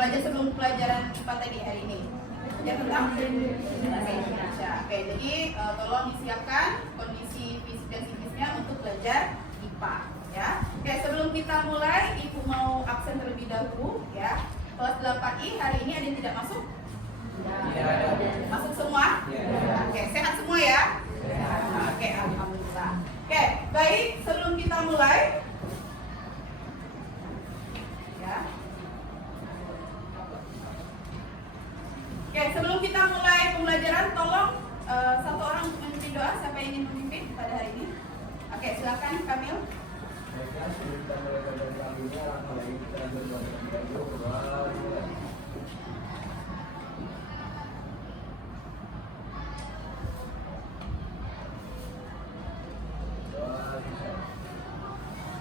pelajaran sebelum pelajaran IPA tadi hari ini. Ya tentang bahasa Indonesia. Oke, jadi tolong disiapkan kondisi fisik dan psikisnya untuk belajar IPA. Ya. Oke, sebelum kita mulai, Ibu mau absen terlebih dahulu. Ya. Kelas 8I hari ini ada yang tidak masuk? Ya. Masuk semua? Ya. Oke, sehat semua ya? Sehat. Oke, alhamdulillah. Oke, baik. Sebelum kita mulai, ya. Oke, sebelum kita mulai pembelajaran, tolong satu orang memimpin doa. Siapa yang ingin memimpin pada hari ini? Oke, silakan Kamil. Sebelum kita mulai pelajaran kali ini, alangkah baiknya kita berdoa terlebih dahulu.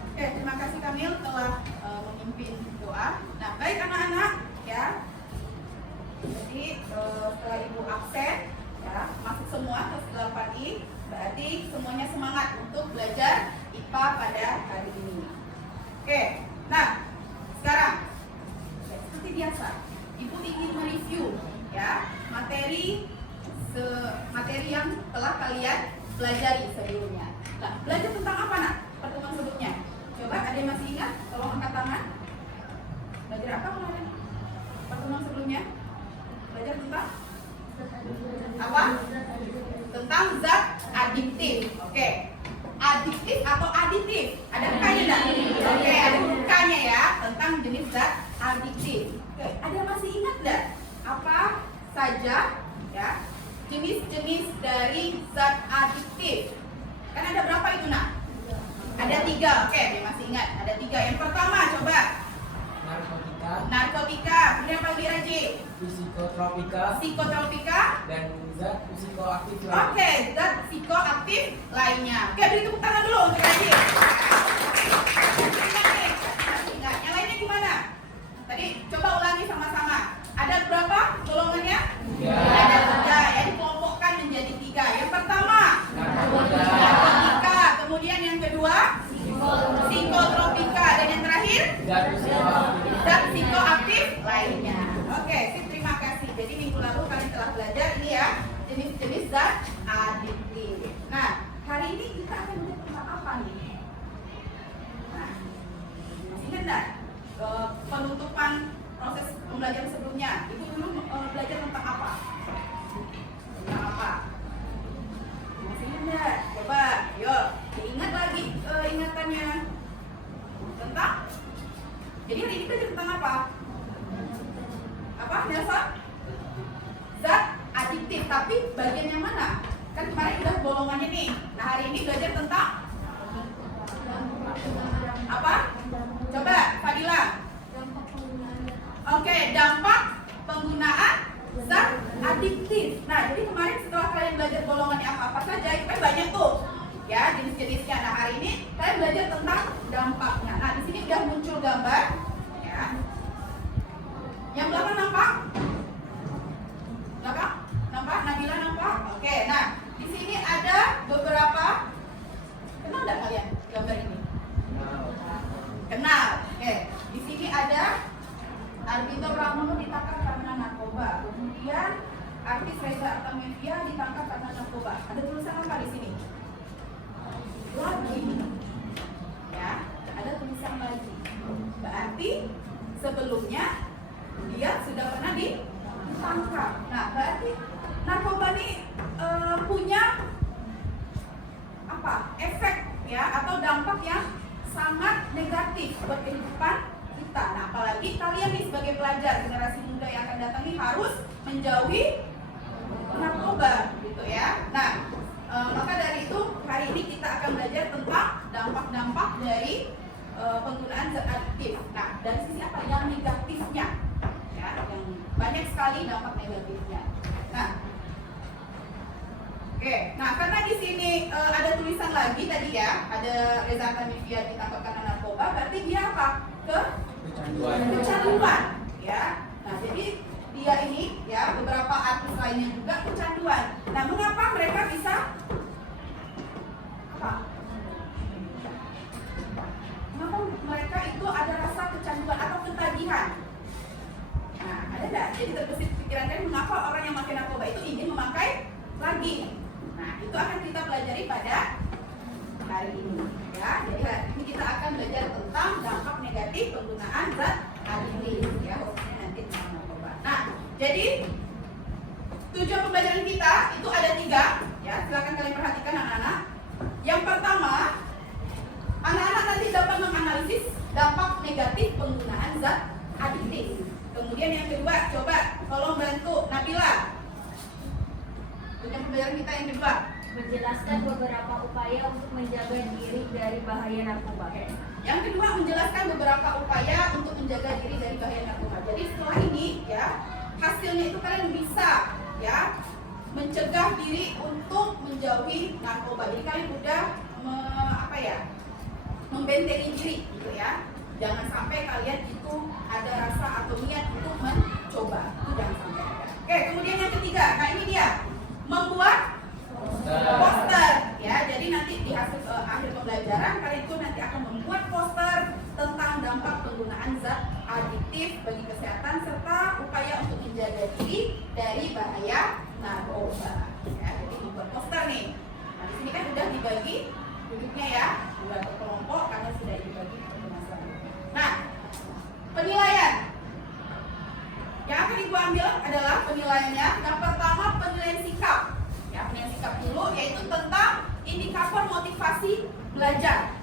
Oke, terima kasih Kamil telah memimpin doa. Nah, baik anak-anak, ya. Jadi setelah Ibu absen, ya, masuk semua ke 8I, berarti semuanya semangat untuk belajar IPA pada hari ini. Oke, nah sekarang ya, seperti biasa, Ibu ingin mereview ya materi yang telah kalian pelajari sebelumnya. Nah, belajar tentang apa nak? Pertemuan sebelumnya. Coba ada yang masih ingat? Tolong angkat tangan. Belajar apa kemarin? Pertemuan sebelumnya? Belajar tentang apa? Tentang zat adiktif. Oke. Adiktif atau aditif? Ada K-nya enggak? Oke, ada K-nya ya, tentang jenis zat adiktif. Oke, ada yang masih ingat enggak? Apa saja ya jenis-jenis dari zat adiktif? Kan ada berapa itu nak? Ada 3. Oke, dia masih ingat. Ada 3. Yang pertama coba. Narkotika. Kemudian apa lagi Raji? Psikotropika. Dan zat psikoaktif lainnya. Oke, zat psikoaktif lainnya. Oke, beri tepuk tangan dulu untuk Raji. Yang lainnya gimana? Tadi coba ulangi sama-sama. Ada berapa golongannya? 3. Ada 3. Ya, dikelompokkan menjadi 3. Yang pertama narkotika. Kemudian yang kedua psikotropika. Dan yang terakhir zat psikoaktif lainnya. Oke, terima kasih. Jadi minggu lalu kalian telah belajar ini ya, jenis-jenis zat adiktif. Nah, hari ini kita akan belajar tentang apa nih? Nah, masih ingat nggak penutupan proses pembelajaran sebelumnya? Ibu dulu belajar tentang apa? Tentang apa? Masih ingat nggak? Coba, yuk diingat lagi ingatannya. Tentang? Jadi hari ini belajar tentang apa? Apa Nelson? Zat adiktif, tapi bagian yang mana? Kan kemarin udah golongannya nih. Nah, hari ini belajar tentang apa? Coba Fadila. Oke, dampak penggunaan zat adiktif. Nah, jadi kemarin setelah kalian belajar golongannya apa saja, itu kan banyak tuh ya jenis-jenisnya. Nah, hari ini kalian belajar tentang dampaknya. Nah, di sini udah muncul gambar ya. Yang belakang nampak? Belakang? Nampak? Nabila nampak? Oke, nah di sini ada beberapa. Kenal nggak kalian gambar ini? Kenal. Oke, di sini ada Arbito Pramono ditangkap karena narkoba. Kemudian artis Reza Artamevia ditangkap karena narkoba. Ada tulisan apa di sini? Lagi. Ya, ada tulisan lagi. Berarti sebelumnya dia sudah pernah ditangkap. Nah, berarti narkoba ini punya apa? Efek ya atau dampak yang sangat negatif buat kehidupan kita. Nah, apalagi kalian nih sebagai pelajar generasi muda yang akan datang ini harus menjauhi narkoba, gitu ya. Nah, maka dari itu hari ini kita akan belajar tentang dampak-dampak dari penggunaan zat adiktif. Nah, dari sisi apa yang negatifnya? Ya, yang banyak sekali dampak negatifnya. Nah, oke. Nah, karena di sini ada tulisan lagi tadi ya, ada Reza Artamevia ditangkap karena narkoba, berarti dia apa? Kecanduan. Ya. Nah, jadi dia ini ya beberapa artis lainnya juga kecanduan. Nah, mengapa mereka bisa apa? Mengapa mereka itu ada rasa kecanduan atau ketagihan? jadi terbesit pikiran kalian mengapa orang yang memakai narkoba itu ingin memakai lagi. Nah, itu akan kita pelajari pada hari ini ya. Jadi hari ini kita akan belajar tentang dampak negatif penggunaan zat adiktif ya, khususnya nanti tentang narkoba. Nah, jadi tujuan pembelajaran kita itu ada 3 ya. Silakan kalian perhatikan anak-anak. Yang pertama, anak-anak nanti dapat menganalisis dampak negatif penggunaan zat adiktif. Kemudian yang kedua, coba tolong bantu Nabila. Tujuan pembelajaran kita yang kedua, Menjelaskan beberapa upaya untuk menjaga diri dari bahaya narkoba. yang kedua menjelaskan beberapa upaya untuk menjaga diri dari bahaya narkoba. Jadi setelah ini ya, hasilnya itu kalian bisa ya mencegah diri untuk menjauhi narkoba. Jadi kalian udah membentengi diri gitu ya. Jangan sampai kalian itu ada rasa atau niat untuk mencoba. Itu jangan sampai ada. Oke, kemudian yang ketiga, nah ini dia, membuat poster ya. Jadi nanti di hasil akhir pembelajaran kalian itu nanti akan membuat poster tentang dampak penggunaan zat adiktif bagi kesehatan serta upaya untuk menjaga diri dari bahaya narkoba. Ya, jadi membuat poster nih. Nah, di sini kan udah dibagi duduknya ya, sudah berkelompok karena sudah dibagi permasalahan. Nah, penilaian yang akan ibu ambil adalah penilaiannya. Yang pertama penilaian sikap. Ya, penilaian sikap dulu yaitu tentang indikator motivasi belajar.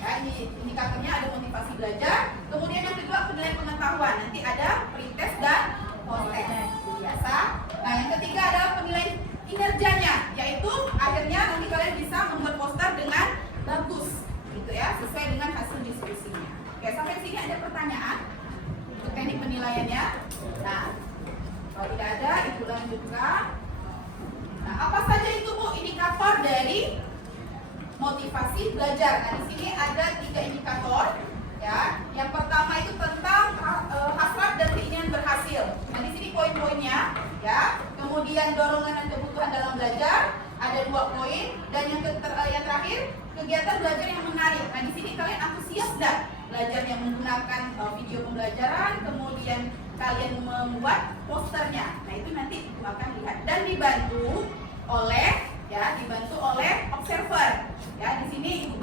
Ya, ini indikatornya ada motivasi belajar. Kemudian yang kedua penilaian pengetahuan. Nanti ada pretest dan post-test biasa. Nah, yang ketiga adalah penilaian kinerjanya, yaitu akhirnya nanti kalian bisa membuat poster dengan bagus, gitu ya, sesuai dengan hasil diskusinya. Oke, sampai di sini ada pertanyaan untuk teknik penilaiannya. Nah, kalau tidak ada, ibu lanjutkan. Nah, apa saja itu Bu indikator dari motivasi belajar? Nah, di sini ada 3 indikator ya. Yang pertama itu tentang hasrat dan keinginan berhasil. Nah, di sini poin-poinnya ya. Kemudian dorongan dan kebutuhan dalam belajar ada 2 poin, dan yang terakhir kegiatan belajar yang menarik. Nah, di sini kalian antusias enggak belajarnya menggunakan video pembelajaran, kemudian kalian membuat posternya. Nah, itu nanti ibu akan lihat dan dibantu oleh observer. Ya, di sini ibu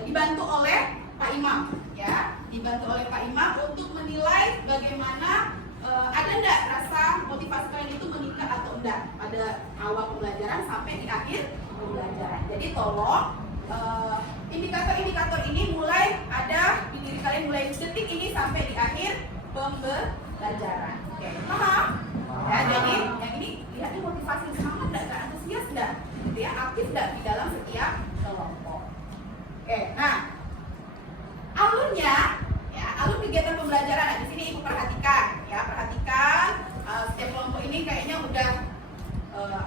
dibantu oleh Pak Imam ya. Dibantu oleh Pak Imam untuk menilai bagaimana ada enggak rasa motivasi kalian itu meningkat atau enggak pada awal pembelajaran sampai di akhir pembelajaran. Jadi tolong indikator-indikator ini mulai ada di diri kalian mulai detik ini sampai di akhir pembelajaran. Oke, paham? Ya, jadi yang ini lihat ini motivasi semangat enggak, antusias enggak, gitu ya, aktif enggak di dalam setiap kelompok. Oke, nah alurnya ya, alur kegiatan pembelajaran. Nah, di sini ibu perhatikan ya, setiap kelompok ini kayaknya udah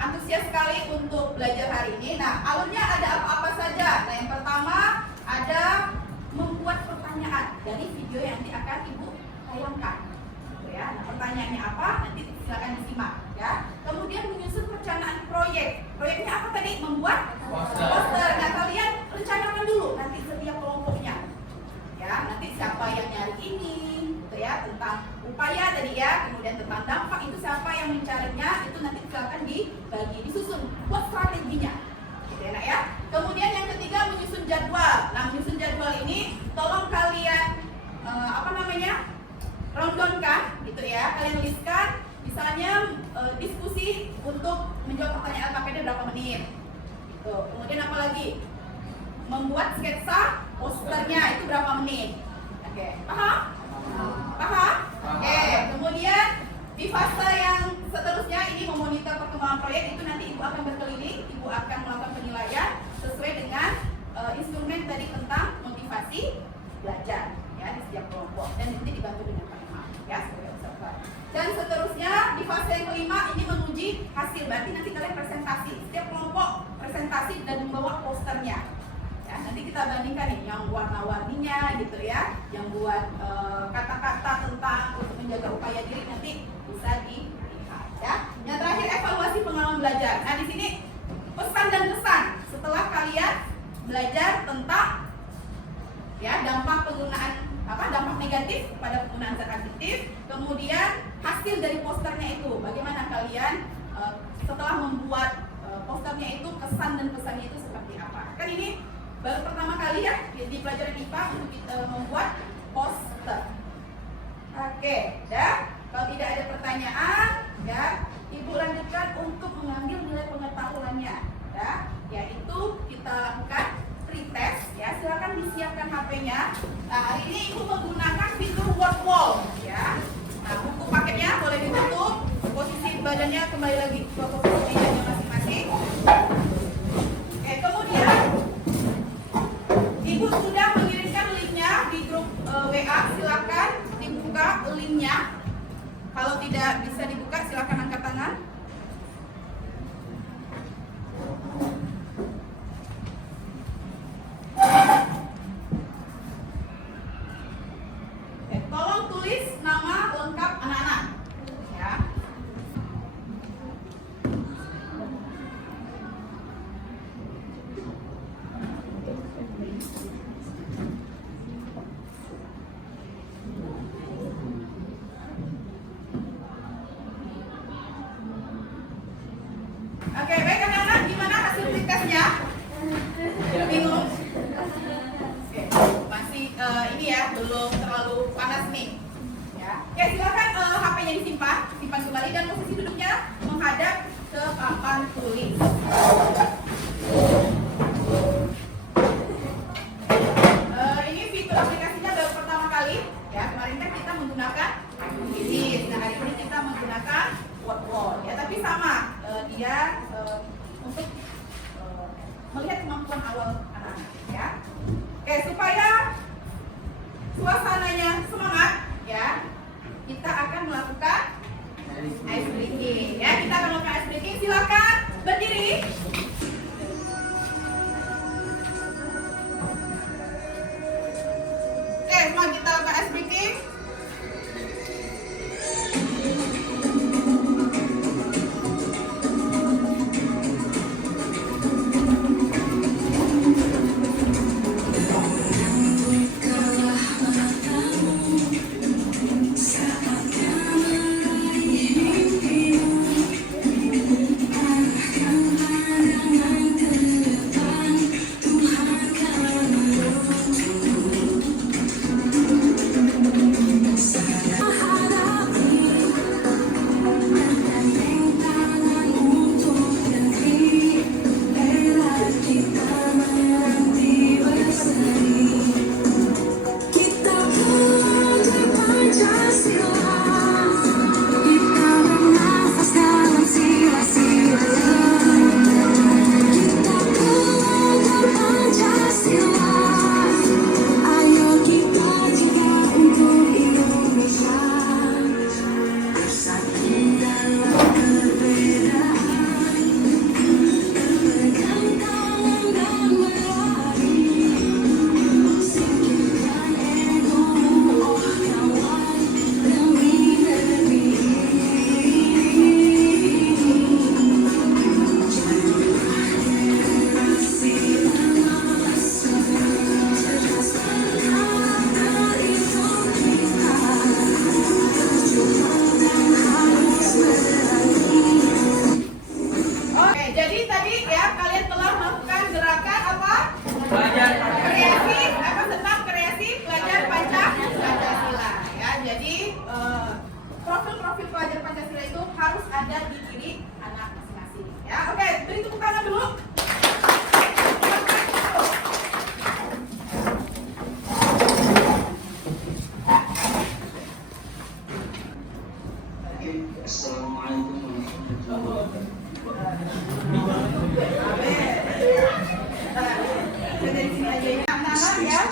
antusias sekali untuk belajar hari ini. Nah, alurnya ada apa-apa saja. Nah, yang pertama ada membuat pertanyaan dari video yang nanti akan ibu tayangkan. Gitu ya. Nah, pertanyaannya apa? Nanti silakan disimak ya. Kemudian menyusun perencanaan proyek. Proyeknya apa tadi? Membuat poster. Nah, kalian rencanakan dulu nanti setiap kelompoknya. Ya, nanti siapa yang nyari ini, gitu ya, tentang upaya tadi ya, kemudian tentang dampak itu siapa yang mencarinya, itu nanti silakan dibagi, disusun, buat strateginya, gitu ya, nak ya. Kemudian yang ketiga menyusun jadwal. Nah, menyusun jadwal ini tolong kalian rundownkan, gitu ya, kalian tuliskan, misalnya diskusi untuk menjawab pertanyaan paketnya berapa menit, gitu. Kemudian apa lagi? Membuat sketsa posternya itu berapa menit. Oke, paham? Paham? Oke, kemudian di fase yang seterusnya ini memonitor perkembangan proyek. Itu nanti ibu akan berkeliling, ibu akan melakukan penilaian sesuai dengan instrumen tadi tentang motivasi belajar ya di setiap kelompok, dan nanti dibantu dengan Pak Imam ya sebagai observer. Dan seterusnya di fase yang kelima ini menguji hasil. Berarti nanti kalian presentasi, setiap kelompok presentasi dan membawa posternya. Ya, nanti kita bandingkan nih yang warna-warninya gitu ya, yang buat kata-kata tentang untuk menjaga upaya diri nanti bisa dilihat ya. Yang terakhir evaluasi pengalaman belajar. Nah, di sini pesan dan kesan setelah kalian belajar tentang ya dampak penggunaan dampak negatif pada penggunaan zat adiktif, kemudian hasil dari posternya itu. Bagaimana kalian setelah membuat posternya itu, kesan dan pesannya itu seperti apa? Kan ini baru pertama kali ya di pelajaran IPA untuk kita membuat poster. Oke, ya. Kalau tidak ada pertanyaan, ya, Ibu lanjutkan untuk mengambil nilai pengetahuannya, ya, yaitu kita lakukan pretest, ya. Silakan disiapkan HP-nya. Nah, hari ini Ibu menggunakan fitur word wall, ya. Nah, buku paketnya boleh ditutup, posisi badannya kembali lagi ke posisi mejanya masing-masing. Oke, kemudian Ibu sudah mengirimkan linknya di grup WA, silakan dibuka linknya. Kalau tidak bisa dibuka, silakan angkat tangan. Oke, tolong tulis nama lengkap anak-anak, ya. Oke, baik anak-anak, gimana hasil pretestnya? Bingung? Oke, masih ini ya, belum terlalu panas nih. Ya. Oke, silakan HP-nya simpan kembali dan posisi duduknya menghadap ke papan tulis. Ini fitur aplikasinya baru pertama kali, ya. Kemarin kan kita menggunakan ini, nah hari ini kita menggunakan word wall, ya. Tapi sama, dia untuk melihat kemampuan awal anak-anak, ya. Oke, supaya suasananya semangat, ya, kita akan melakukan ice breaking, ya. Kita akan melakukan ice breaking. Silakan berdiri. Oke, semua kita lakukan ice breaking.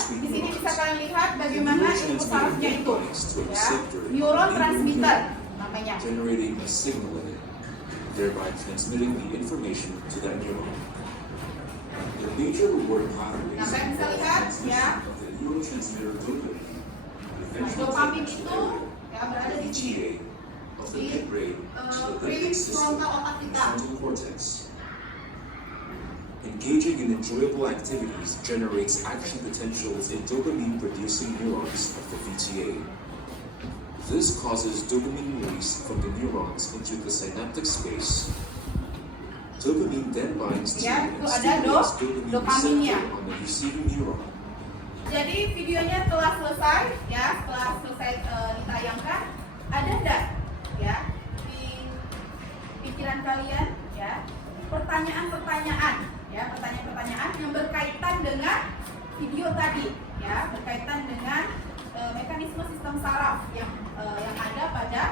Di sini bisa kalian lihat bagaimana input sarafnya itu, ya, neurotransmitter namanya. Generating a signal in it, thereby transmitting the information to that neuron. The major reward pathways Nah, kalian bisa lihat, ya, of the neurotransmitter dopamine, nah, dopamin itu ya berada di sini, PTA of the midbrain to the pre limbic system frontal otak and kita. frontal cortex. Engaging in enjoyable activities generates action potentials in dopamine-producing neurons of the VTA. This causes dopamine release from the neurons into the synaptic space. Dopamine then binds to Ya, and itu ada stimulates dopamine dopaminnya. receptor on the receiving neuron. Jadi videonya telah selesai, ya. Setelah selesai ditayangkan, ada enggak, ya, di pikiran kalian, ya, pertanyaan-pertanyaan, ya, pertanyaan-pertanyaan yang berkaitan dengan video tadi, ya, berkaitan dengan mekanisme sistem saraf yang ada pada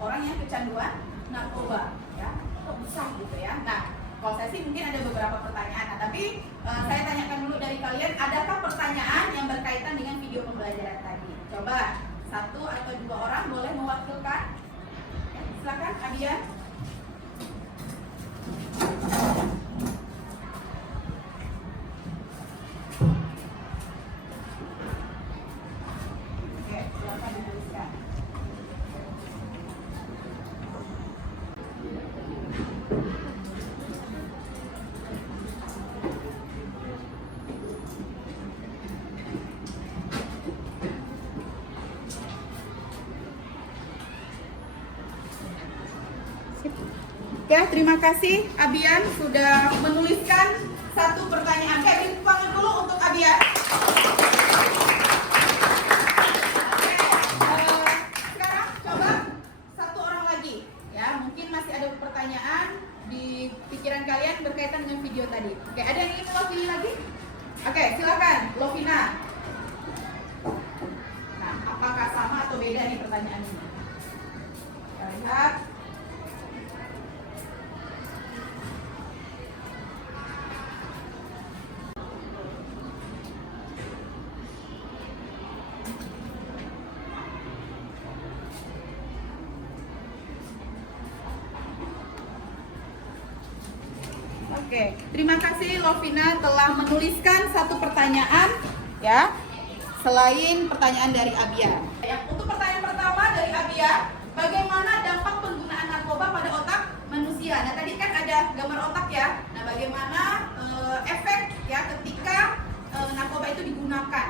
orang yang kecanduan narkoba, ya, kok bisa gitu ya. Nah, kalau saya sih mungkin ada beberapa pertanyaan, nah, tapi saya tanyakan dulu dari kalian, adakah pertanyaan yang berkaitan dengan video pembelajaran tadi? Coba 1 atau 2 orang boleh mewakilkan. Ya, silakan, Adia. Oke, silakan dituliskan. Ya, terima kasih Abian sudah menuliskan 1 pertanyaan. Oke, beri tepuk tangan dulu untuk Abian. Oke, sekarang coba 1 orang lagi. Ya, mungkin masih ada pertanyaan di pikiran kalian berkaitan dengan video tadi. Oke, ada yang ingin mewakili lagi? Oke, silakan, Lovina. Nah, apakah sama atau beda nih pertanyaannya? Kita lihat. Oke, terima kasih Lovina telah menuliskan 1 pertanyaan, ya, selain pertanyaan dari Abia. Untuk pertanyaan pertama dari Abia, bagaimana dampak penggunaan narkoba pada otak manusia? Nah, tadi kan ada gambar otak ya. Nah, bagaimana efek ya ketika narkoba itu digunakan?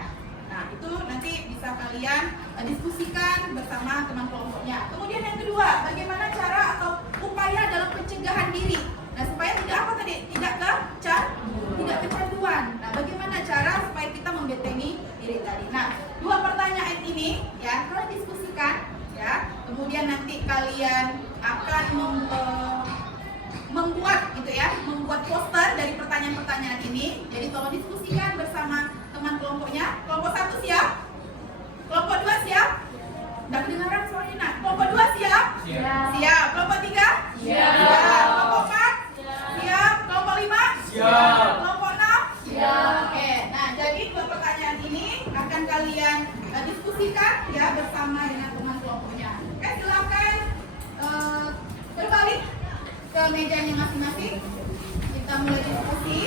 Nah, itu nanti bisa kalian diskusikan bersama teman kelompoknya. Kemudian yang kedua, bagaimana cara atau upaya dalam pencegahan diri? Nah, supaya tidak apa tadi? Tidak kecanduan. Nah, bagaimana cara supaya kita membentengi diri tadi? Nah, 2 pertanyaan ini ya kalian diskusikan ya. Kemudian nanti kalian akan membuat gitu ya, membuat poster dari pertanyaan-pertanyaan ini. Jadi tolong diskusikan bersama teman kelompoknya. Kelompok 1 siap? Kelompok 2 siap? Udah kedengaran suaranya? Nah, kelompok 2 siap? Siap. Siap. Kelompok 3? Siap. Kelompok 4? Siap. Kelompok 5? Siap. Kelompok 6? Siap. Oke, nah jadi 2 pertanyaan ini akan kalian diskusikan ya bersama dengan teman kelompoknya. Oke, silakan berbalik ke mejanya masing-masing. Kita mulai diskusi.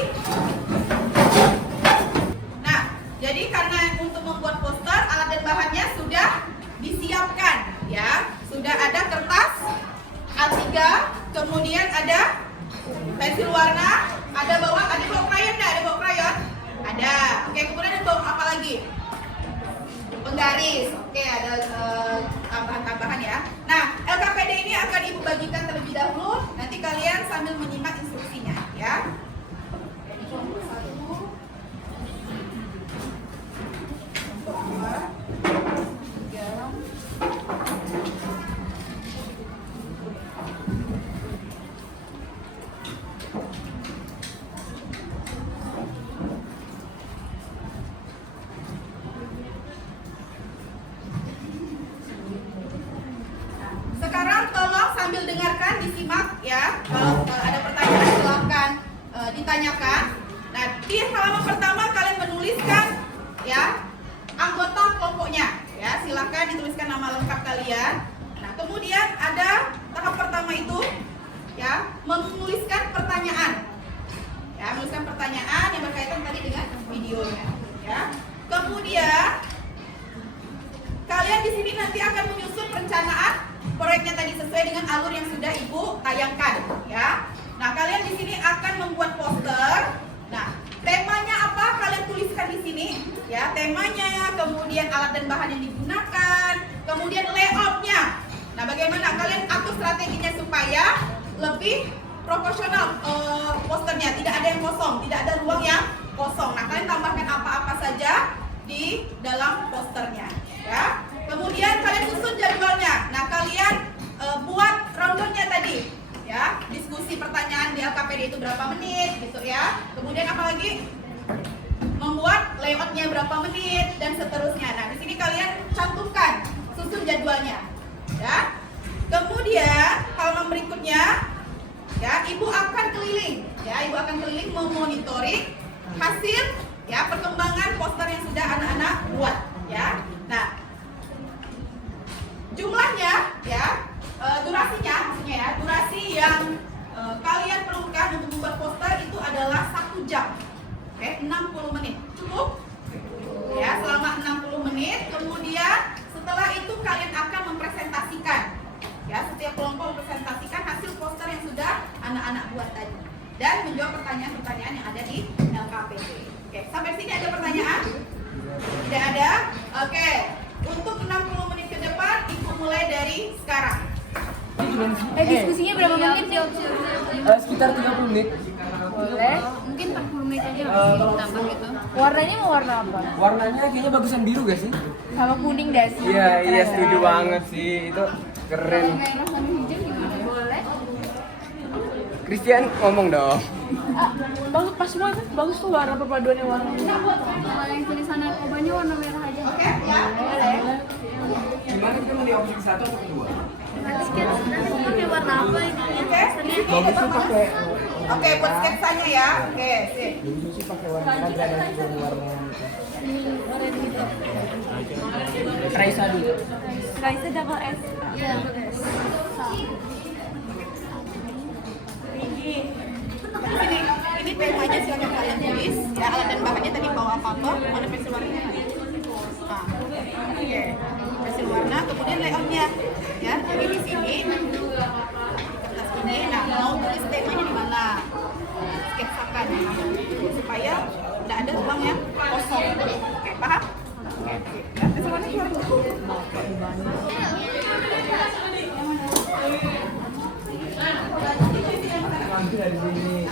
Nah, jadi karena untuk membuat poster alat dan bahannya sudah disiapkan ya. Sudah ada kertas A3, kemudian ada pensil warna, ada bawa krayon enggak? Ada bawa krayon? Ada. Oke, kemudian ada bawa apa lagi? Penggaris. Oke, ada tambahan-tambahan ya. Nah, LKPD ini akan Ibu bagikan terlebih dahulu. Nanti kalian sambil menyimak instruksinya ya. Jadi kelompok 1, kelompok 2, 3. Sekarang tolong sambil dengarkan, disimak ya. Kalau ada pertanyaan silahkan ditanyakan. Nah, di halaman pertama kalian menuliskan ya anggota kelompoknya. Ya, silahkan dituliskan nama lengkap kalian. Nah, kemudian ada tahap pertama itu ya menuliskan pertanyaan. Ya, menuliskan pertanyaan yang berkaitan tadi dengan videonya. Ya. Kemudian kalian di sini nanti akan menyusun perencanaan proyeknya tadi sesuai dengan alur yang sudah Ibu tayangkan ya. Nah, kalian di sini akan membuat poster. Nah, temanya apa? Kalian tuliskan di sini ya, temanya, kemudian alat dan bahan yang digunakan, Kemudian layoutnya. Nah, bagaimana kalian atur strateginya supaya lebih proporsional posternya, tidak ada yang kosong, tidak ada ruang yang kosong. Nah, kalian tambahkan apa-apa saja di dalam posternya, ya. Kemudian kalian susun jadwalnya. Nah, kalian buat rundownnya tadi, ya. Diskusi pertanyaan di LKPD itu berapa menit, gitu ya. Kemudian apalagi membuat layoutnya berapa menit dan seterusnya. Nah, di sini kalian cantumkan, susun jadwalnya, ya. Kemudian halaman berikutnya, ya, ibu akan keliling, ya, ibu akan keliling memonitoring hasil, ya, perkembangan poster yang sudah anak-anak buat, ya. Nah, jumlahnya, ya, durasinya, maksudnya ya, durasi yang kalian perlukan untuk membuat poster itu adalah 1 jam, oke, 60 menit, cukup, ya, selama 60 menit. Kemudian setelah itu kalian akan mempresentasikan, ya, setiap kelompok mempresentasikan hasil poster yang sudah anak-anak buat tadi dan menjawab pertanyaan-pertanyaan yang ada di LKPD. Oke, sampai sini ada pertanyaan? Tidak ada? Oke, untuk 60 menit ke depan, ibu mulai dari sekarang. Diskusinya berapa menit nih? Sekitar 30 menit. Boleh. Mungkin 40 menit aja tambah gitu. Warnanya mau warna apa? Warnanya kayaknya bagusan biru gak sih? Sama kuning deh sih. Iya, iya setuju banget sih. Itu keren. Nggak enak sama hijau gimana? Boleh. Christian ngomong dong. Bagus pas semua itu bagus tuh warna perpaduannya warna. Kalau yang tulisan narkobanya warna merah aja. Oke, ya. Boleh. Gimana kita mau di opsi 1 atau kedua? Nanti pakai warna apa ini? Oke. Bagus tuh pakai. Oke, buat sketsanya ya. Oke, sip. Bagus sih pakai warna warna. Raisa dulu. Raisa double S. Iya. Ini temanya silakan kalian tulis, ya, alat dan bahannya tadi bawa apa-apa, mana pensil warnanya? Nah, oke, pensil warna, kemudian layoutnya, ya, jadi di sini, kertas ini, nah, mau tulis temanya di mana? Sketsakan, supaya tidak ada ruang yang kosong. Oke, paham? Oke, ya, pensil warna keluar dulu. Dari sini.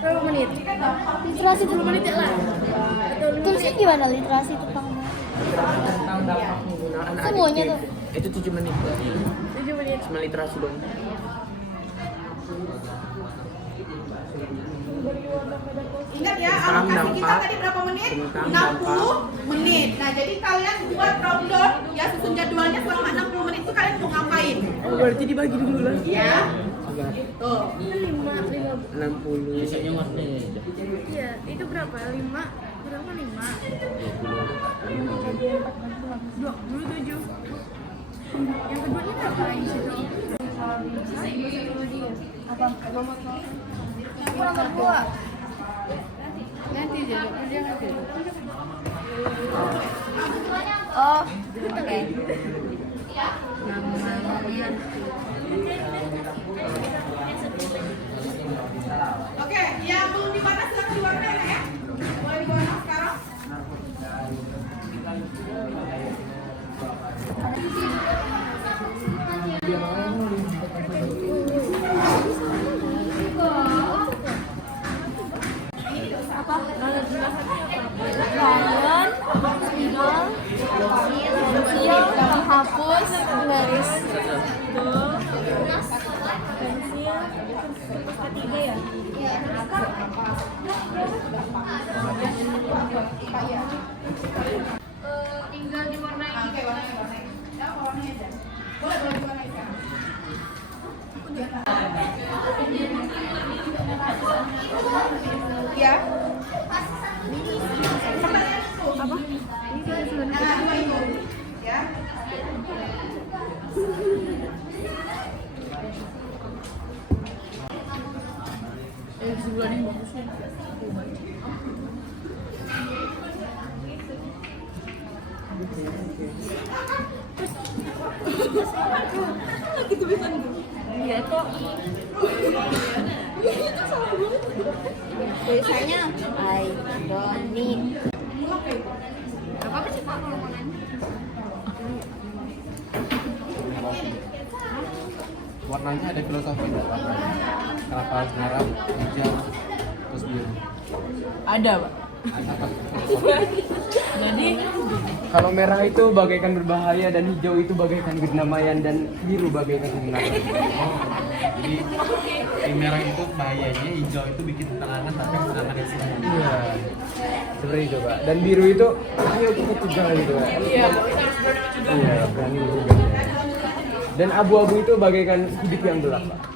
Berapa menit? Literasi 10 menit ya lah. Tulisnya gimana literasi itu Bang? Tentang dampak penggunaan Semuanya adiktif. tuh? Itu 7 menit. 7 menit. Cuma literasi dong. Ingat ya, Tentang alokasi kita dampak. tadi berapa menit? Tentang 60 menit. Nah, jadi kalian buat rundown, ya, susun jadwalnya selama 60 menit itu kalian mau ngapain? Oh, berarti dibagi dulu lah. Ya, tuh. 60. Biasanya warnanya. Iya, itu berapa? 5. Berapa 5? 27. Yang keduanya berapa lagi situ? Apa? Yang nomor 2. Nanti dia nanti. Oh, oke. Oke, yang belum diwarna silakan diwarna ya. Boleh diwarna sekarang. Kangen, spidol, pensil, hapus, garis, pensil, ketiga ya? Tinggal diwarnai. Oke, warnanya. Ya, warnanya aja. Boleh diwarnai sekarang. Ya. Apa? Nah, dua itu. Ya. Sebulan ini bagus nih. Iya, kok. Itu salah banget. Tulisannya I don't need. Apa sih Pak kalau mau nanya? Warnanya ada filosofi nggak, Pak? Kenapa harus merah, hijau, terus biru? Ada, Pak. Apa? Jadi Kalau merah itu bagaikan berbahaya dan hijau itu bagaikan kedamaian dan biru bagaikan kemenangan. Jadi yang merah itu bahayanya, hijau itu bikin tenangan tapi tenangan yang sempurna. Iya. Seperti itu, Pak. Dan biru itu ayo kita cegah gitu, Pak. iya. Iya, berani juga. Dan abu-abu itu bagaikan hidup yang gelap, Pak.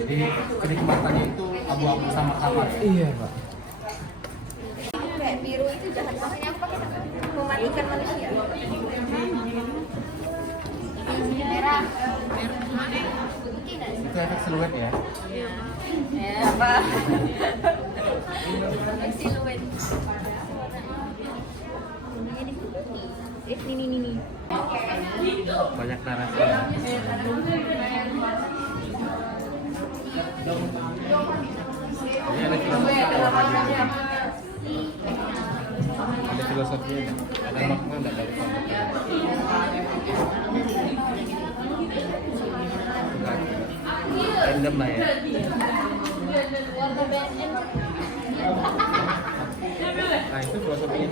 Jadi kenikmatannya itu abu-abu sama-sama. Iya, Pak. Kayak biru itu jahat, makanya aku pakai mematikan manusia. Merah. Itu efek siluet ya. Ya apa? Siluet. Ini. Banyak narasi. Ini ada filosofinya. Ada filosofinya, ada makna, ada dari random lah ya. Nah itu filosofinya.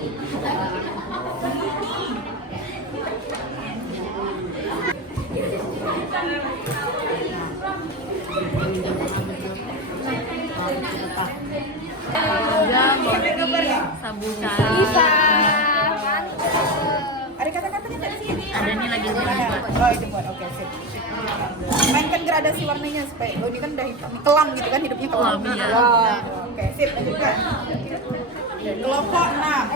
Sabun Bisa. Ada kata-katanya nggak di sini? Ada nih lagi Ada. Oh itu buat oke sip. Mainkan gradasi warnanya supaya ini kan udah hitam kelam gitu kan hidupnya kelam. Kelam, iya. Oh, oke sip lanjutkan. Kelompok 6.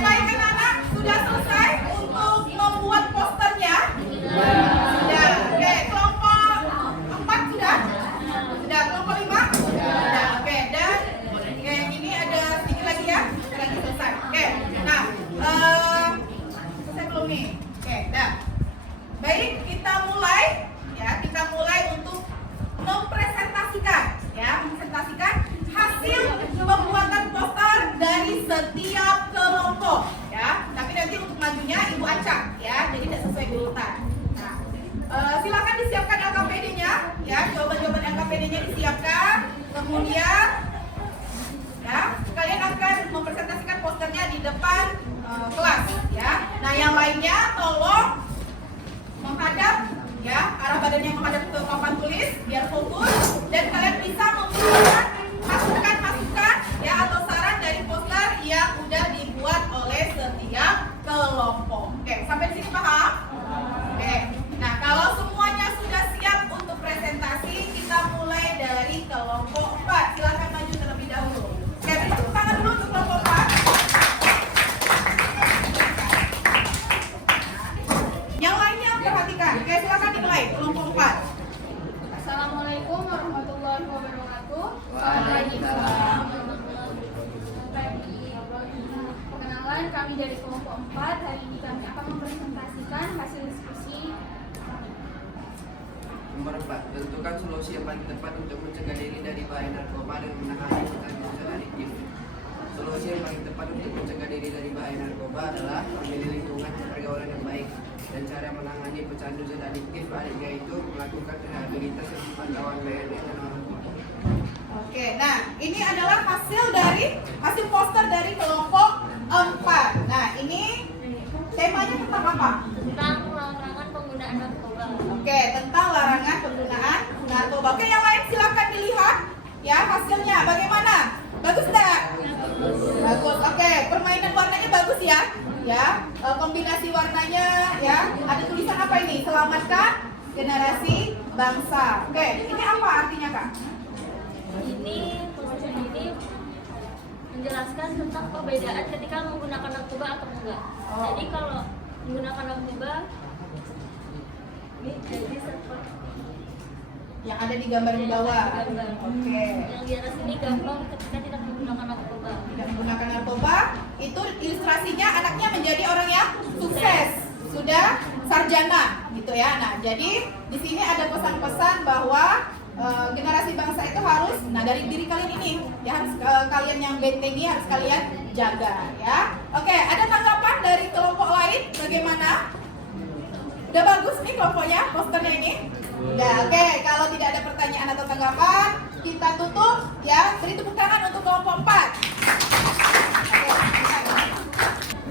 Baik anak-anak sudah selesai untuk membuat posternya. Sudah. Oke, kelompok 4 sudah. Sudah kelompok 5. Sudah. Oke, dan ini ada sedikit lagi ya. Lagi selesai. Oke. Nah, selesai belum nih? Oke, dah. Baik, kita mulai ya. Kita mulai untuk mempresentasikan hasil pembuatan poster dari setiap kelompok ya. Tapi nanti untuk majunya Ibu acak ya, jadi tidak sesuai urutan. Nah, silakan disiapkan LKPD-nya ya, jawaban-jawaban LKPD-nya disiapkan. Kemudian ya, kalian akan mempresentasikan posternya di depan kelas ya. Nah, yang lainnya tolong menghadap ya, arah badannya menghadap ke papan tulis biar fokus dan kalian bisa memberikan masukan ya atau saran dari poster yang udah dibuat oleh setiap kelompok. Oke, sampai di sini paham? Oke. Nah, kalau semuanya sudah siap untuk presentasi, kita mulai dari kelompok 4. Silakan maju terlebih dahulu. Oke, beri tepuk tangan dulu untuk kelompok 4. Yang lainnya perhatikan. Oke, silakan dimulai kelompok 4. Assalamualaikum warahmatullahi wabarakatuh. Waalaikumsalam. Perkenalan, kami dari kelompok 4. Hari ini kami akan mempresentasikan hasil diskusi. Nomor 4. Tentukan solusi yang paling tepat untuk mencegah diri dari bahaya narkoba dan menangani pecandu adiktif. Solusi yang paling tepat untuk mencegah diri dari bahaya narkoba adalah memilih lingkungan pergaulan yang baik. Dan cara menangani pecandu zat adiktif yaitu melakukan rehabilitasi pantauan BNN dan orang tua. Oke, nah ini adalah hasil poster dari kelompok 4. Nah, ini temanya tentang apa? Tentang larangan penggunaan narkoba. Oke, tentang larangan penggunaan narkoba. Oke, yang lain silakan dilihat ya hasilnya bagaimana? Bagus tidak? Bagus. Oke, permainan warnanya bagus ya. Ya, kombinasi warnanya ya. Ada tulisan apa ini? Selamatkan generasi bangsa. Oke, ini apa artinya Kak? Ini tulisan ini menjelaskan tentang perbedaan ketika menggunakan narkoba atau enggak. Jadi kalau menggunakan narkoba ini jadi seperti Yang ada di gambar di bawah. gambar. Oke. Yang di atas ini gambar ketika tidak menggunakan narkoba. Tidak menggunakan narkoba, itu ilustrasinya anaknya menjadi orang yang sukses, sudah sarjana, gitu ya. Nah, jadi di sini ada pesan-pesan bahwa generasi bangsa itu harus, nah dari diri kalian ini, ya harus kalian yang bentengi harus kalian jaga, ya. Oke, ada tanggapan dari kelompok lain? Bagaimana? Udah bagus nih kelompoknya, posternya ini? Udah, oke. Kalau tidak ada pertanyaan atau tanggapan, kita tutup, ya. Beri tepuk tangan untuk kelompok 4.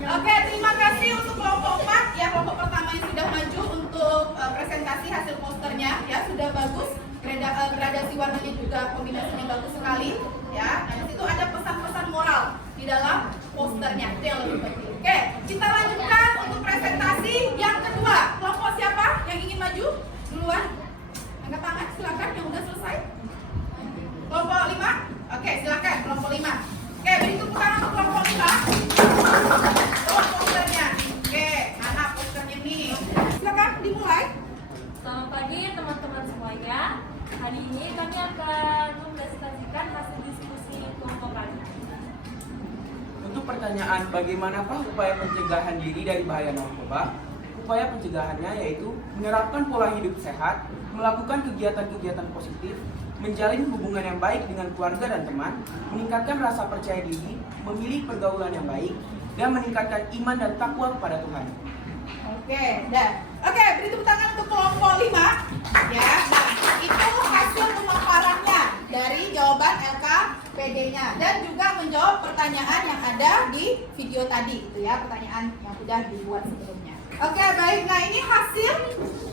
Oke, terima kasih untuk kelompok 4. Ya, kelompok pertama yang sudah maju untuk presentasi hasil posternya, ya sudah bagus. Gradasi warnanya juga kombinasinya bagus sekali, ya. Nah, di situ ada pesan-pesan moral di dalam posternya. Itu yang lebih penting. Oke, kita lanjutkan untuk presentasi yang kedua. Kelompok siapa yang ingin maju duluan? Angkat tangan, silakan yang udah selesai. Kelompok 5? Oke, silakan kelompok 5. Oke, beri tepuk tangan untuk kelompok 5. Kelompok posternya. Oke, mana posternya nih? Silakan dimulai. Selamat pagi teman-teman semuanya. Hari ini kami akan mempresentasikan hasil diskusi kelompok kami. Untuk pertanyaan bagaimanakah upaya pencegahan diri dari bahaya narkoba? Upaya pencegahannya yaitu menerapkan pola hidup sehat, melakukan kegiatan-kegiatan positif, menjalin hubungan yang baik dengan keluarga dan teman, meningkatkan rasa percaya diri, memilih pergaulan yang baik, dan meningkatkan iman dan takwa kepada Tuhan. Oke, dah. Oke, beri tepuk tangan untuk kelompok 5. Ya, nah itu hasil pemaparannya dari jawaban LKPD-nya dan juga menjawab pertanyaan yang ada di video tadi, itu ya, pertanyaan yang sudah dibuat sebelumnya. Oke, baik. Nah, ini hasil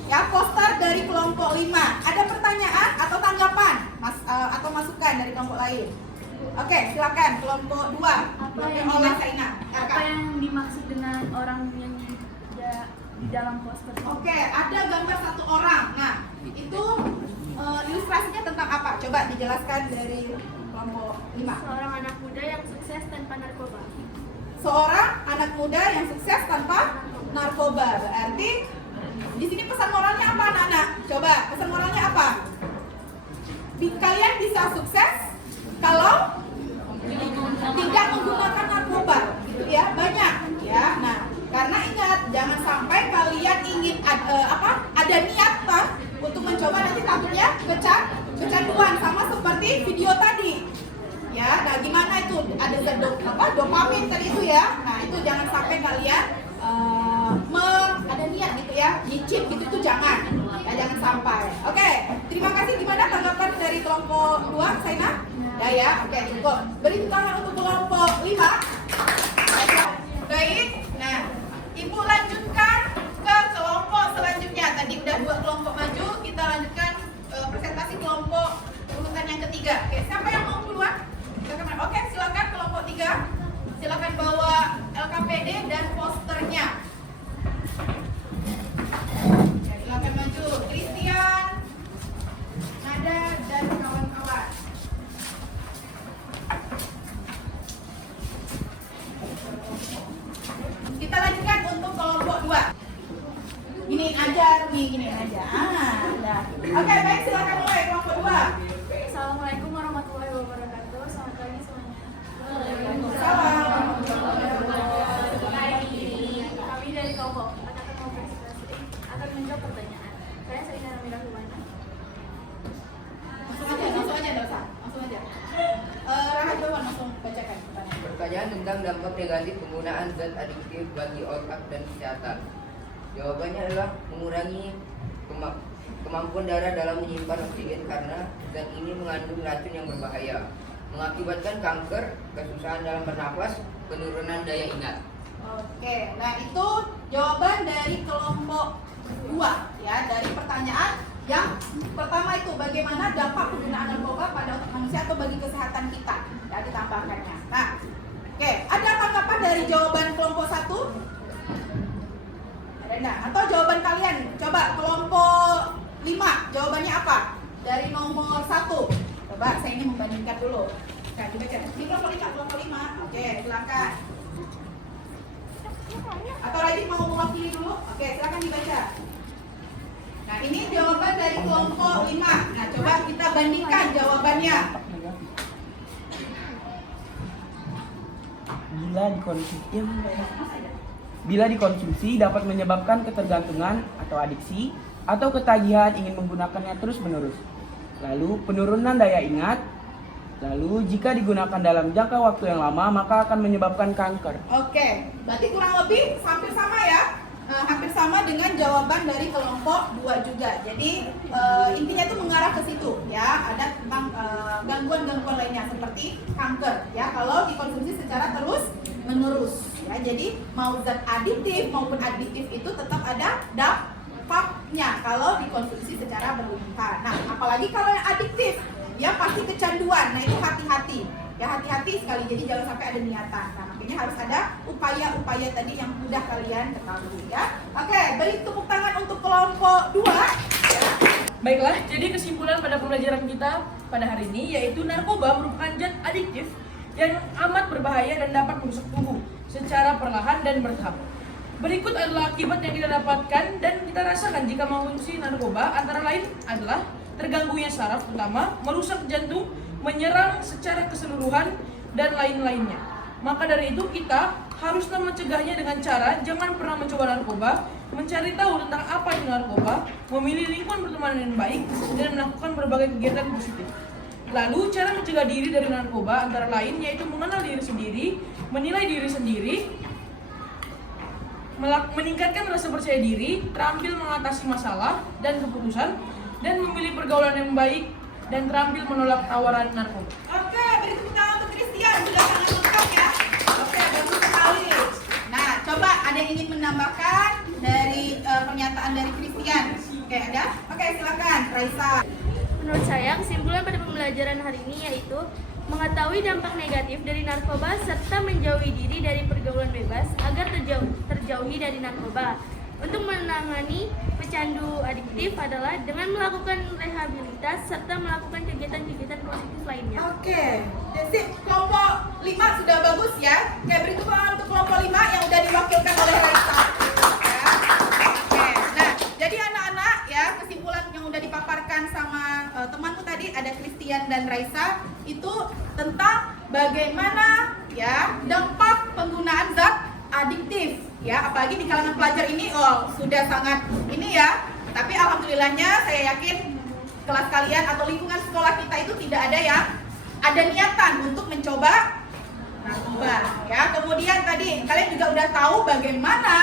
ya poster dari kelompok 5. Ada pertanyaan atau tanggapan, atau masukan dari kelompok lain? Oke, silakan kelompok 2. Oleh Saina. Apa yang dimaksud dengan orang yang di dalam poster? Oke, ada gambar satu orang. Nah, itu ilustrasinya tentang apa? Coba dijelaskan dari kelompok 5. Seorang anak muda yang sukses tanpa narkoba. Seorang anak muda yang sukses tanpa narkoba. Berarti di sini pesan moralnya apa, anak-anak? Coba, pesan moralnya apa? Kalian bisa sukses kalau tidak menggunakan narkoba, gitu ya, banyak, ya. Nah, karena ingat, jangan sampai kalian ingin ada niatan untuk mencoba, nanti takutnya kecanduan sama seperti video tadi, ya. Nah, gimana itu ada dopamin tadi itu ya. Nah, itu jangan sampai kalian ada niat gitu ya, nyicip gitu itu jangan, ya, jangan sampai. Oke, terima kasih. Gimana tanggapan dari kelompok 2, Saina? Ya, oke, cukup. Beri tangan untuk kelompok 5. Baik, nah, Ibu lanjutkan ke kelompok selanjutnya. Tadi udah 2 kelompok maju, kita lanjutkan presentasi kelompok urutan yang ketiga. Oke, siapa yang mau duluan? Oke, silakan kelompok 3. Silakan bawa LKPD dan posternya. Ya, silakan maju. Christian, Nada, dan kawan-kawan. Kita lanjutkan untuk kelompok 2. Giniin aja, giniin aja. Udah. Oke, baik, silakan mulai kelompok 2. Assalamualaikum warahmatullahi wabarakatuh. Selamat pagi semuanya. Salam. Kami dari kelompok 4 akan mempresentasi akan menjawab pertanyaan. Saya Saina Namira Humana. Langsung aja, enggak usah. Langsung aja. Rahat Dewan, langsung bacakan pertanyaan. Pertanyaan tentang dampak negatif penggunaan zat adiktif bagi otak dan kesehatan. Jawabannya adalah mengurangi kemampuan darah dalam menyimpan oksigen karena zat ini mengandung racun yang berbahaya, mengakibatkan kanker, kesusahan dalam bernapas, penurunan daya ingat. Oke, nah itu jawaban dari kelompok 2 ya, dari pertanyaan yang pertama itu bagaimana dampak penggunaan narkoba pada otak manusia atau bagi kesehatan kita, ya, ditambahkannya. Nah, oke, ada tanggapan dari jawaban kelompok 1? Ada enggak? Atau jawaban kalian? Coba kelompok 5, jawabannya apa? Dari nomor 1. Coba saya ini membandingkan dulu. Nah, dibaca. Ini kelompok 5. Oke, silakan. Atau lagi mau mewakili dulu? Oke, silakan dibaca. Nah, ini jawaban dari kelompok 5. Nah, coba kita bandingkan jawabannya. Bila dikonsumsi dapat menyebabkan ketergantungan atau adiksi atau ketagihan ingin menggunakannya terus-menerus. Lalu penurunan daya ingat. Lalu jika digunakan dalam jangka waktu yang lama maka akan menyebabkan kanker. Oke, berarti kurang lebih hampir sama ya. Hampir sama dengan jawaban dari kelompok 2 juga. Jadi intinya itu mengarah ke situ ya. Ada tentang gangguan-gangguan lainnya seperti kanker ya kalau dikonsumsi secara terus menerus ya. Jadi mau zat adiktif maupun adiktif itu tetap ada dampaknya kalau dikonsumsi secara berlebihan. Nah, apalagi kalau yang adiktif ya pasti kecanduan. Nah, itu hati-hati. Ya, hati-hati sekali. Jadi jangan sampai ada niatan. Nah, makanya harus ada upaya-upaya tadi yang sudah kalian ketahui ya. Oke, beri tepuk tangan untuk kelompok 2 ya. Baiklah, jadi kesimpulan pada pembelajaran kita pada hari ini yaitu narkoba merupakan zat adiktif yang amat berbahaya dan dapat merusak tubuh secara perlahan dan bertahap. Berikut adalah akibat yang kita dapatkan dan kita rasakan jika mengonsumsi narkoba, antara lain adalah terganggunya saraf utama, merusak jantung, menyerang secara keseluruhan, dan lain-lainnya. Maka dari itu kita haruslah mencegahnya dengan cara jangan pernah mencoba narkoba, mencari tahu tentang apa itu narkoba, memilih lingkungan pertemanan yang baik, dan melakukan berbagai kegiatan positif. Lalu cara mencegah diri dari narkoba antara lain yaitu mengenal diri sendiri, menilai diri sendiri, meningkatkan rasa percaya diri, terampil mengatasi masalah dan keputusan, dan memilih pergaulan yang baik, dan terampil menolak tawaran narkoba. Oke, beri tepuk tangan untuk Christian. Sudah sangat lengkap ya. Oke, bagus sekali. Nah, coba ada yang ingin menambahkan dari pernyataan dari Christian? Oke, ada? Oke, silakan Raisa. Menurut saya, kesimpulan pada pembelajaran hari ini yaitu mengetahui dampak negatif dari narkoba serta menjauhi diri dari pergaulan bebas agar terjauhi dari narkoba. Untuk menangani pecandu adiktif adalah dengan melakukan rehabilitas serta melakukan kegiatan-kegiatan positif lainnya. Oke, sip. Kelompok 5 sudah bagus ya. Oke, beri tepuk tangan untuk kelompok 5 yang udah diwakilkan oleh Raisa. Ya. Oke, nah jadi anak-anak ya kesimpulan yang udah dipaparkan sama temanku tadi ada Christian dan Raisa itu tentang bagaimana ya dampak penggunaan zat adiktif ya, apalagi di kalangan pelajar ini sudah sangat ini ya. Tapi alhamdulillahnya saya yakin kelas kalian atau lingkungan sekolah kita itu tidak ada yang ada niatan untuk mencoba narkoba ya. Kemudian tadi kalian juga udah tahu bagaimana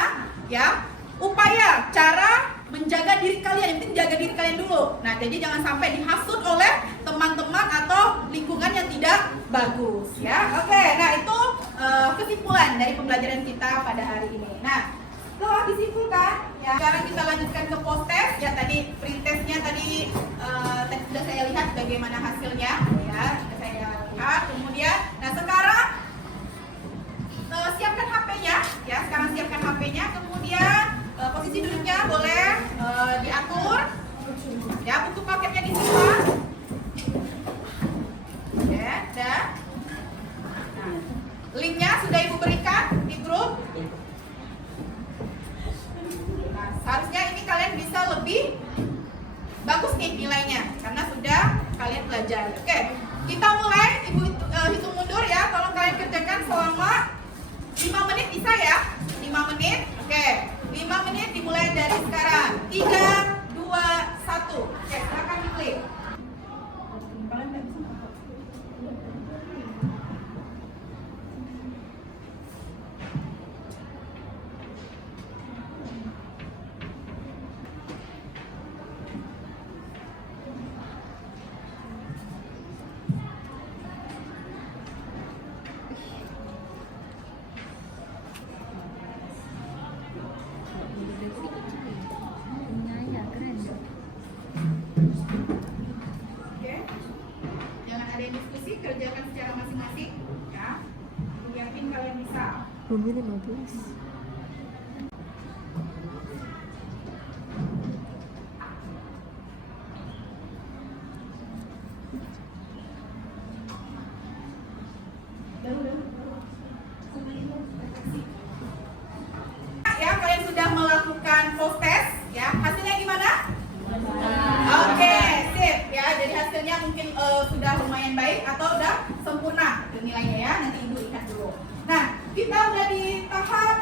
ya upaya cara menjaga diri kalian. Yang penting jaga diri kalian dulu. Nah, jadi jangan sampai dihasut oleh teman-teman atau lingkungan yang tidak bagus ya. Oke, nah itu kesimpulan dari pembelajaran kita pada hari ini. Nah, setelah disimpulkan ya, sekarang kita lanjutkan ke post test ya. Tadi pretestnya tadi sudah saya lihat bagaimana hasilnya ya, sudah saya lihat. Kemudian nah sekarang siapkan HP-nya ya. Sekarang siapkan HP-nya, kemudian posisi duduknya boleh diatur ya, buku paketnya disimpan ya. Dan nah, linknya sudah ibu berikan di grup. Nah, seharusnya ini kalian bisa lebih bagus nih nilainya karena sudah kalian pelajari. Oke, kita mulai. Ibu hitung mundur ya. Tolong kalian kerjakan selama 5 menit, bisa ya? 5 menit. Oke, 5 menit dimulai dari sekarang. 3, 2, 1. Oke, silakan diklik. Oke, jangan ada yang diskusi, kerjakan secara masing-masing ya. Aku yakin kalian bisa. melakukan post test, ya. Hasilnya gimana? Oke, sip ya. Jadi hasilnya mungkin sudah lumayan baik atau udah sempurna nilainya ya. Nanti Ibu lihat dulu. Nah, kita udah di tahap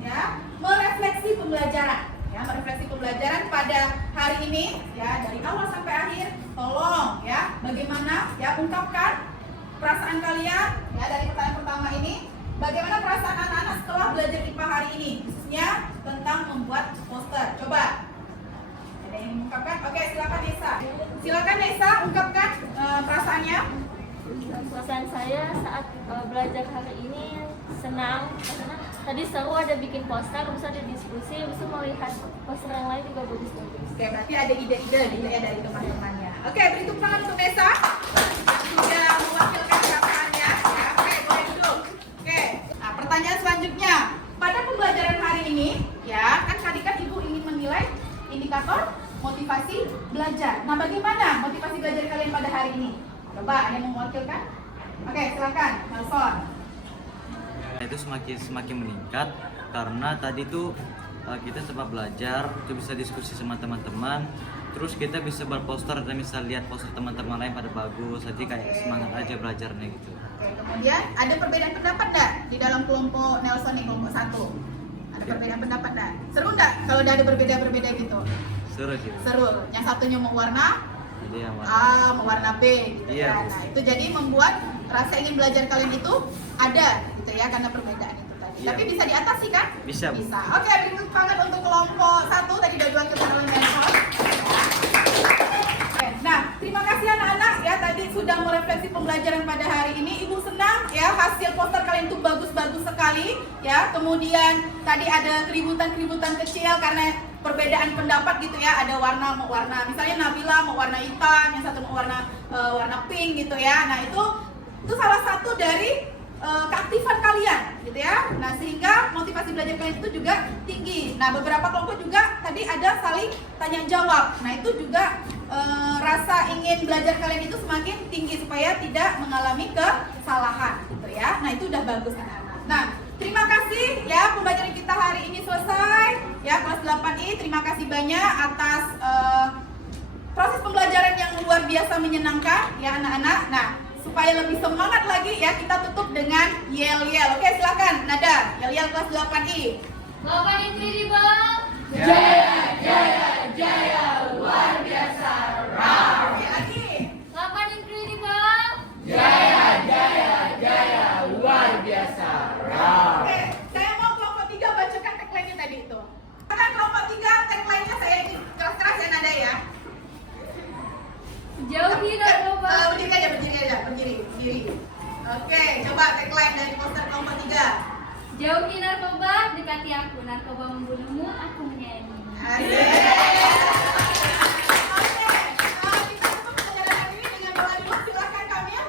ya merefleksi pembelajaran. Ya, merefleksi pembelajaran pada hari ini ya, dari awal sampai akhir. Tolong ya, bagaimana ya, ungkapkan perasaan kalian ya dari pertanyaan pertama ini. Bagaimana perasaan anak-anak setelah belajar IPA hari ini, khususnya tentang membuat poster. Coba. Ada yang mengungkapkan? Oke, silakan Nesa. Silakan Nesa, ungkapkan perasaannya. Perasaan saya saat belajar hari ini senang karena tadi seru, ada bikin poster, terus ada diskusi, terus melihat poster yang lain juga bagus-bagus. Oke, berarti ada ide-ide gitu ya dari teman-temannya. Oke, beri tepuk tangan untuk Nesa yang sudah mewakilkan perasaannya. Ya, oke, boleh duduk. Oke, nah pertanyaan selanjutnya. Pada pembelajaran hari ini, ya kan tadi kan Ibu ingin menilai indikator motivasi belajar. Nah, bagaimana motivasi belajar kalian pada hari ini? Coba, ada yang mau mewakilkan? Oke, silakan, Nelson. Itu semakin meningkat karena tadi tuh kita sempat belajar, itu bisa diskusi sama teman-teman, terus kita bisa berposter dan bisa lihat poster teman-teman lain pada bagus, jadi kayak semangat aja belajarnya gitu. Oke, kemudian ada perbedaan pendapat nggak di dalam kelompok Nelson nih, kelompok 1? Ada perbedaan pendapat nggak? Seru nggak kalau udah ada berbeda-berbeda gitu? Seru sih. Seru. Yang satunya mau warna Jadi yang A, mau warna B gitu Iya, ya. Bu. Nah, itu jadi membuat rasa ingin belajar kalian itu ada gitu ya, karena perbedaan itu tadi. Iya. Tapi bisa diatasi kan? Bisa, Bu. Bisa. Oke, beri tepuk tangan untuk kelompok 1 tadi udah diwakilkan oleh Nelson. Oke, nah terima kasih anak-anak ya, tadi sudah merefleksi pembelajaran pada hari ini. Ibu senang ya hasil poster kalian itu bagus-bagus sekali ya. Kemudian tadi ada keributan-keributan kecil karena perbedaan pendapat gitu ya. Ada warna, mau warna misalnya Nabila mau warna hitam, yang satu mau warna pink gitu ya. Nah itu salah satu dari keaktifan kalian gitu ya. Nah sehingga motivasi belajar kalian itu juga tinggi. Nah beberapa kelompok juga tadi ada saling tanya jawab. Nah itu juga rasa ingin belajar kalian itu semakin tinggi supaya tidak mengalami kesalahan gitu ya. Nah itu udah bagus anak-anak. Nah terima kasih ya, pembelajaran kita hari ini selesai ya, kelas 8I. Terima kasih banyak atas proses pembelajaran yang luar biasa menyenangkan ya anak-anak. Nah supaya lebih semangat lagi ya, kita tutup dengan yel-yel. Oke, silakan Nada, yel-yel kelas 8I. Bapak Incredible. Luar biasa. Oke, Adi. Bapak Incredible. Luar biasa. Oke, saya mau kelompok 3 bacakan tagline-nya tadi itu. Kan kelompok 3 tagline-nya saya ingin keras-keras ya Nada ya. Jauhi narkoba. Berdiri aja, berdiri. Oke, coba tagline dari poster kelompok 3. Jauhi narkoba, dekati aku. Narkoba membunuhmu, aku menyayangimu. Asik. Oke, kita tutup pembelajaran hari ini dengan doa dulu. Silakan Kamil.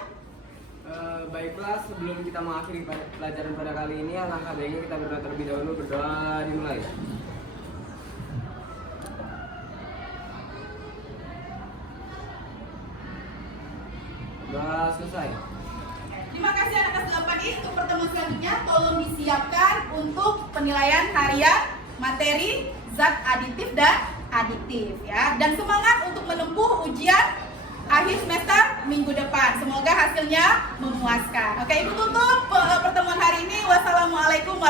Baiklah, sebelum kita mengakhiri pelajaran pada kali ini, alangkah baiknya kita berdoa terlebih dahulu. Berdoa dimulai. Doa selesai. Terima kasih anak kelas 8I. Untuk pertemuan selanjutnya tolong disiapkan untuk penilaian harian materi zat aditif dan adiktif ya. Dan semangat untuk menempuh ujian akhir semester minggu depan. Semoga hasilnya memuaskan. Oke, Ibu tutup pertemuan hari ini. Wassalamualaikum warahmatullahi wabarakatuh.